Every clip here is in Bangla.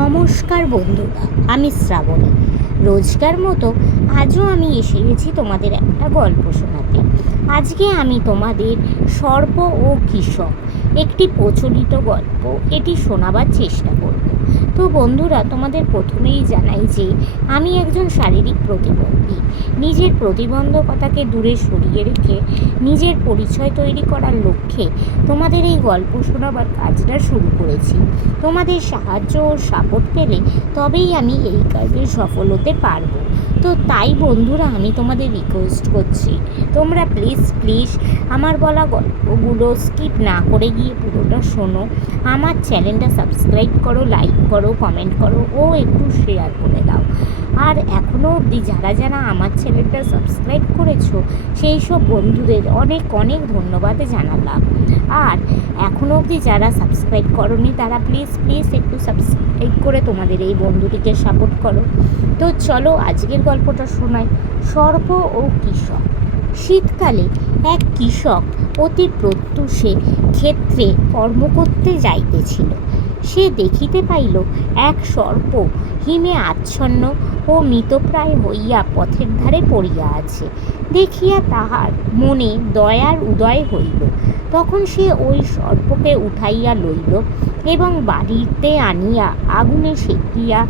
নমস্কার বন্ধুরা আমি শ্রাবণী। রোজকার মতো আজও আমি এসে গেছি তোমাদের একটা গল্প শোনাতে। আজকে আমি তোমাদের সর্প ও কৃষক একটি প্রচলিত গল্প। এটি শোনাবার চেষ্টা করব। তো বন্ধুরা, তোমাদের প্রথমেই জানাই যে, আমি একজন শারীরিক প্রতিবন্ধী। নিজের প্রতিবন্ধকতাকে দূরে সরিয়ে রেখে নিজের পরিচয় তৈরি করার লক্ষ্যে তোমাদের এই গল্প শোনাবার কাজটা শুরু করেছি। তোমাদের সাহায্য ও সাপোর্ট পেলে তবেই আমি এই কাজে সফল হতে পারব। তো তাই বন্ধুরা, আমি তোমাদের রিকোয়েস্ট করছি, তোমরা প্লিজ প্লিজ আমার বলা গল্পগুলো স্কিপ না করে গিয়ে পুরোটা শোনো। আমার চ্যানেলটা সাবস্ক্রাইব করো লাইক করো কমেন্ট করো, ও একটু শেয়ার করে দাও। আর এখনও অবধি যারা যারা আমার চ্যানেলটা সাবস্ক্রাইব করেছ, সেই সব বন্ধুদের অনেক অনেক ধন্যবাদ জানালাম। আর এখনও অবধি যারা সাবস্ক্রাইব করনি, তারা প্লিজ প্লিজ একটু সাবস্ক্রাইব করে তোমাদের এই বন্ধুটিকে সাপোর্ট করো। তো চলো আজকের গল্পটা শোনাই। সর্প ও কৃষক। শীতকালে এক কৃষক অতি প্রত্যুষে ক্ষেত্রে কর্ম করতে যাইতেছিল। সে দেখিতে পাইল, এক সর্প হিমে আচ্ছন্ন ও মৃতপ্রায় হইয়া পথের ধারে পড়িয়া আছে। দেখিয়া তাহার মনে দয়ার উদয় হইল। তখন সে ওই সর্পকে উঠাইয়া লইল এবং বাড়িতে আনিয়া আগুনে সেকিয়া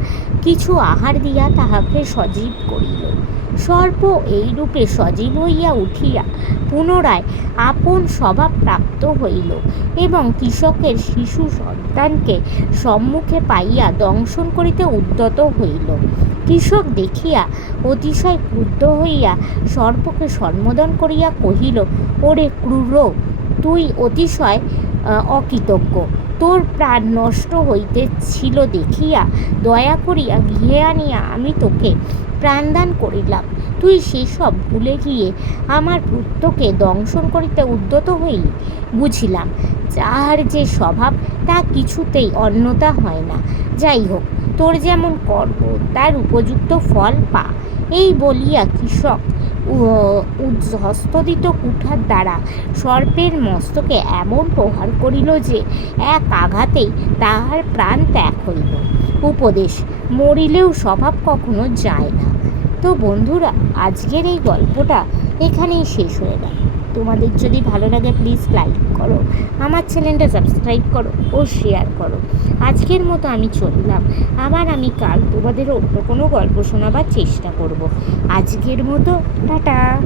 কিছু আহার দিয়া তাহাকে সজীব করিল। সর্প এইরূপে সজীব হইয়া উঠিয়া পুনরায় আপন স্বভাব প্রাপ্ত হইল এবং কৃষকের শিশু সন্তানকে সম্মুখে পাইয়া দংশন করিতে উদ্যত হইল। কৃষক দেখিয়া অতিশয় ক্রুদ্ধ হইয়া সর্পকে সম্বোধন করিয়া কহিল, ওরে ক্রূর, তুই অতিশয় অকৃতজ্ঞ। তোর প্রাণ নষ্ট হইতে ছিল দেখিয়া দয়া করিয়া গৃহে আনিয়া আমি তোকে প্রাণদান করিলাম। তুই সেসব ভুলে গিয়ে আমার পুত্রকে দংশন করিতে উদ্যত হইলি। বুঝিলাম, যাহার যে স্বভাব, তা কিছুতেই অন্যতা হয় না। যাই হোক, তোর যেমন কর্ম, তার উপযুক্ত ফল পা। এই বলিয়া কৃষক হস্তদিত কুঠার দ্বারা সর্পের মস্তকে এমন প্রহার করিল যে এক আঘাতেই তাহার প্রাণ ত্যাগ হইল। উপদেশ, মরিলেও স্বভাব কখনো যায় না। তো বন্ধুরা, আজকের এই গল্পটা এখানেই শেষ হয়ে গেল। তোমাদের যদি ভালো লাগে প্লিজ লাইক করো। আমার চ্যানেলটা সাবস্ক্রাইব করো ও শেয়ার করো। আজকের মতো আমি চললাম। আবার আমি কাল তোমাদের অন্য কোনো গল্প শোনাবার চেষ্টা করব। আজকের মতো, টাটা।